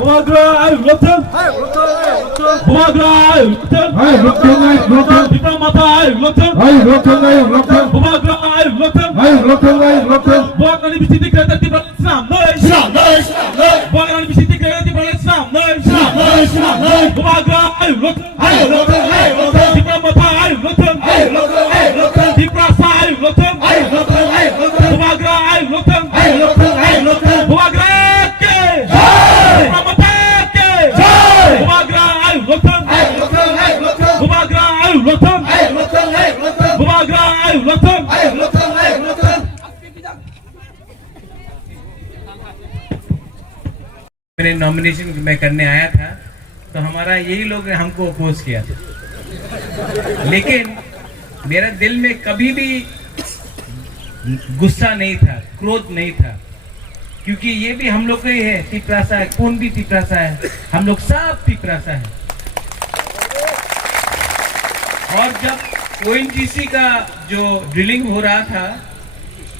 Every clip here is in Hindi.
Bubagra Lotan. Bubagra Lotan. Diplomata Lotan. Bubagra Lotan. Buat ni bisiti kereta di Barat Islam. Buat ni bisiti kereta di Barat Islam. Bubagra Lotan. Diplomata Lotan. Diprasa Lotan. Bubagra Lotan. Bubagra ke. Diplomata ke. Bubagra Lotan. Bubagra Lotan. Bubagra Lotan. मेरे नॉमिनेशन मैं करने आया था तो हमारा यही लोग ने हमको अपोज किया था, लेकिन मेरा दिल में कभी भी गुस्सा नहीं था, क्रोध नहीं था, क्योंकि ये भी हम लोग का ही है। तिपरासा है, कौन भी तिपरासा है, हम लोग सब तिपरासा है। और जब ओएनजीसी का जो ड्रिलिंग हो रहा था,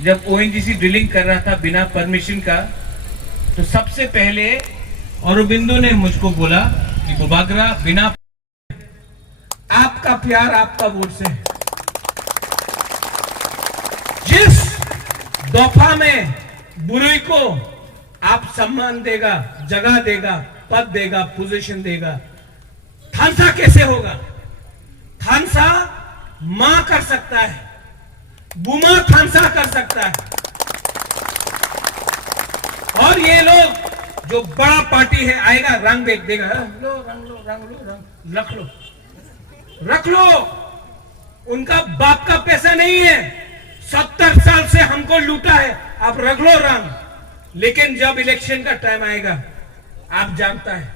जब ओएनजीसी ड्रिलिंग कर रहा था बिना परमिशन का, तो सबसे पहले औरबिंदो ने मुझको बोला कि बुबागरा बिना आपका प्यार आपका वोट से है। जिस दफा में बुराई को आप सम्मान देगा, जगह देगा, पद देगा, पोजीशन देगा, थानसा कैसे होगा? थानसा मां कर सकता है, बुमा थानसा कर सकता है। और ये लोग जो बड़ा पार्टी है आएगा, रंग देख देगा, रख लो। उनका बाप का पैसा नहीं है, 70 साल से हमको लूटा है, आप रख लो रंग। लेकिन जब इलेक्शन का टाइम आएगा, आप जानता है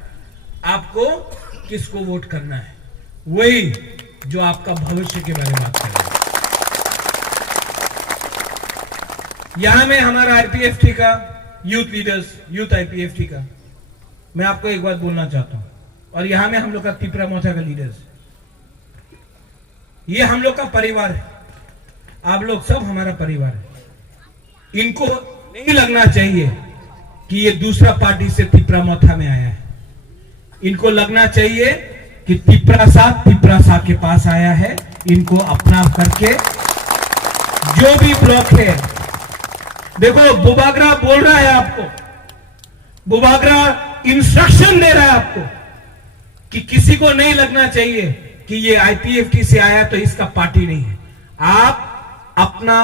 आपको किसको वोट करना है, वही जो आपका भविष्य के बारे में बात कर रहा है। यहां में हमारा आईपीएफटी का यूथ लीडर्स, यूथ आईपीएफटी का, मैं आपको एक बात बोलना चाहता हूं। और यहां में हम लोग का तिपरा मोर्चा का लीडर्स, ये हम लोग का परिवार है, आप लोग सब हमारा परिवार है। इनको नहीं लगना चाहिए कि ये दूसरा पार्टी से तिपरा मोथा में आया है। इनको लगना चाहिए कि तिपरासा के पास आया है। इनको अपना करके जो भी ब्लॉक है, देखो बुबागरा बोल रहा है आपको, बुबागरा इंस्ट्रक्शन दे रहा है आपको कि किसी को नहीं लगना चाहिए कि ये आईपीएफटी से आया तो इसका पार्टी नहीं है। आप अपना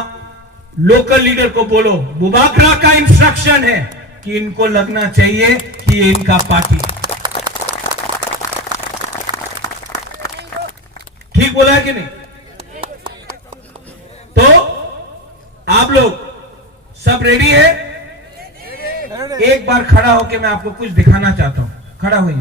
लोकल लीडर को बोलो, बुबागरा का इंस्ट्रक्शन है कि इनको लगना चाहिए कि ये इनका पार्टी है। ठीक बोला है कि नहीं? तो आप लोग सब रेडी है? एक बार खड़ा होके मैं आपको कुछ दिखाना चाहता हूं। खड़ा होइए।